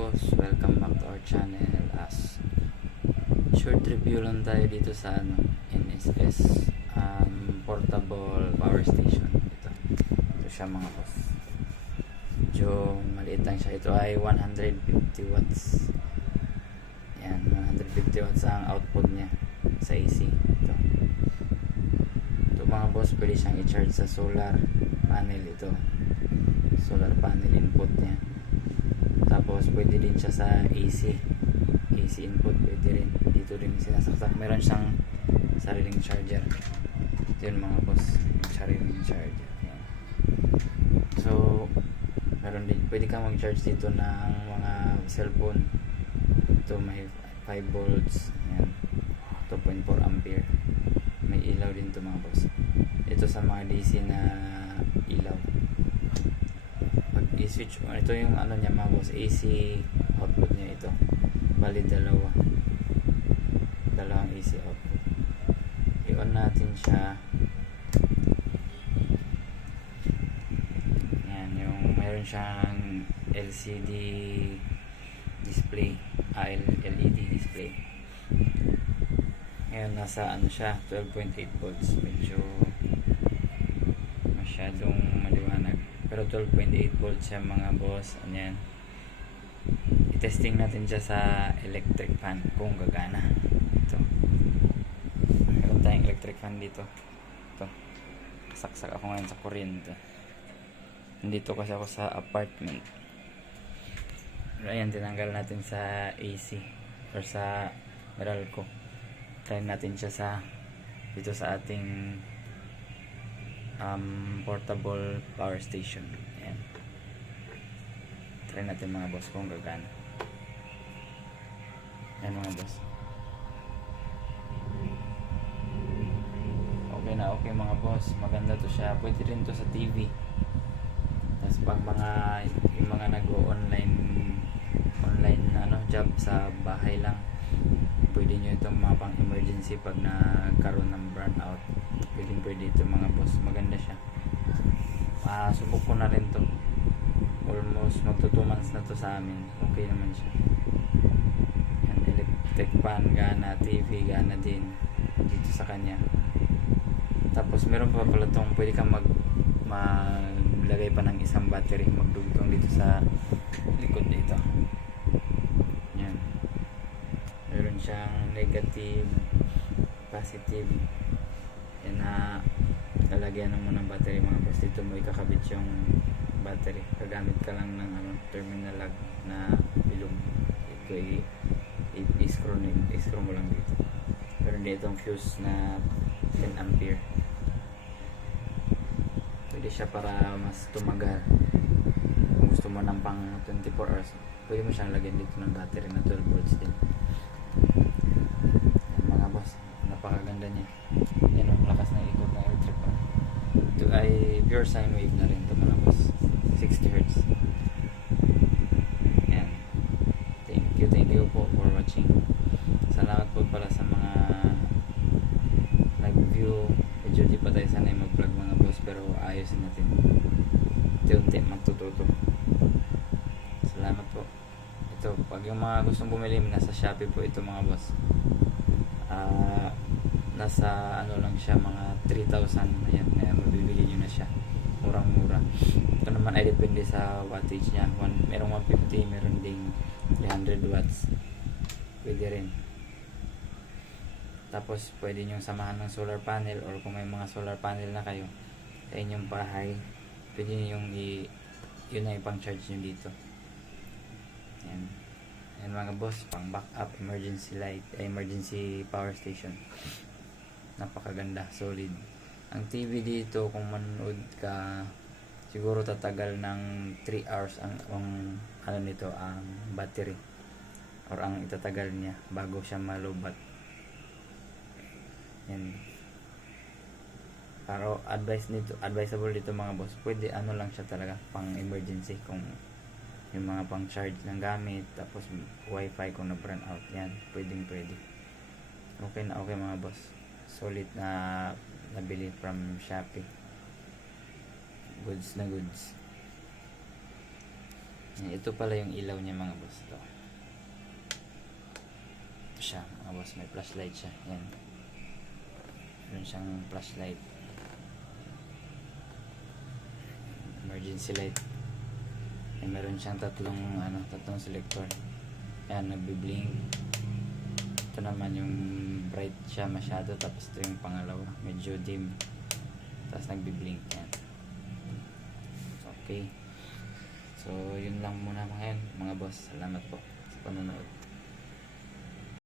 boss, welcome back to our channel. As short review lang tayo dito sa ano, NSS um, portable power station. Ito, ito siya mga boss. Medyo maliit lang siya. Ito ay 150 watts. Yan 150 watts ang output niya sa AC ito. Ito mga boss pwede siyang i-charge sa solar panel. Ito. Solar panel input niya tapos pwede din siya sa AC AC input pwede rin. Dito rin sinasaksak. Meron siyang sariling charger. Ito yun mga boss. Sariling charger. So meron din. Pwede kang mag charge dito ng mga cellphone. Ito may 5 volts. Yan 2.4 ampere. May ilaw din to mga boss. Ito sa mga DC na ilaw i-switch mo ito yung ano niya mga boss AC output niya ito. Bali dalawa. Dalawang AC output. I-on natin siya. Yan yung mayroon siyang LCD display. Ah, LED display. Ngayon nasa ano siya 12.8 volts. Medyo pero 12.8 volts siya mga boss. Ano yan i-testing natin siya sa electric fan kung gagana. Ito. Meron tayong electric fan dito. Ito. Saksak ako ngayon sa kuryente. Nandito kasi ako sa apartment. Pero ayan tinanggal natin sa AC or sa Meralco try natin siya sa dito sa ating um, portable power station. Ayan. Try natin mga boss kung gagana. Ayan mga boss. Okay na okay mga boss. Maganda to siya. Pwede rin to sa TV tapos pag mga yung mga nag-online online ano job sa bahay lang pwede nyo itong mga pang emergency pag nagkaroon ng burnout. Pwede pwede ito mga boss. Maganda siya. Ah subok ko na rin to. Almost magto 2 months na to sa amin. Okay naman siya. Yan electric fan gana TV gana din. Dito sa kanya. Tapos meron pa pala tong pwede kang mag maglagay pa ng isang battery magdugtong dito sa likod dito yan meron siyang negative positive. Yan na lalagyan mo ng battery mga boss. Dito mo ikakabit yung battery. Gagamit ka lang ng ano, terminal lag na bilog ito i, i, i-screw, ni- i-screw mo lang dito. Meron dito ang fuse na 10 ampere. Pwede siya para mas tumagal. Kung gusto mo ng pang 24 hours pwede mo siyang lagyan dito ng battery na 12 volts din yan mga boss napakaganda niya yan ang lakas na ikot ng electric fan ito ay pure sine wave na rin ito mga boss. 60 Hz yan thank you thank you po for watching. Salamat po pala sa mga nag-view. Medyo di pa tayo sanay mag-vlog mga boss pero ayusin natin. Unti-unti magtututo. Salamat po. Ito pag yung mga gustong bumili nasa Shopee po ito mga boss. Ah nasa ano lang siya mga 3,000 ayan, ayan mabibili nyo na siya murang mura ito naman ay depende sa wattage niya One, merong 150 meron ding 300 watts. Pwede rin tapos pwede nyo samahan ng solar panel or kung may mga solar panel na kayo sa inyong bahay pwede nyo yung i yun na ipang charge nyo dito. Yan yan mga boss pang backup emergency light eh, emergency power station. Napakaganda solid ang TV dito kung manood ka siguro tatagal ng 3 hours ang, ang ano nito ang battery. Or ang itatagal niya bago siya malubat. Yan. Pero advice nito advisable dito mga boss pwede ano lang siya talaga pang emergency kung yung mga pang charge ng gamit tapos wifi kung na burn out. Yan pwedeng pwede okay na okay mga boss solid na nabili from Shopee goods na goods Yan, Ito pala yung ilaw niya mga boss. Ito. Ito siya mga boss. May flashlight siya. Yan. Meron siyang flashlight. Emergency light. Yan, meron siyang tatlong ano, tatlong selector. Yan, nagbi-blink. Ito naman yung bright siya masyado. Tapos ito yung pangalawa. Medyo dim. Tapos nagbi-blink. Yan. Okay. So, yun lang muna ngayon mga boss. Salamat po sa panonood.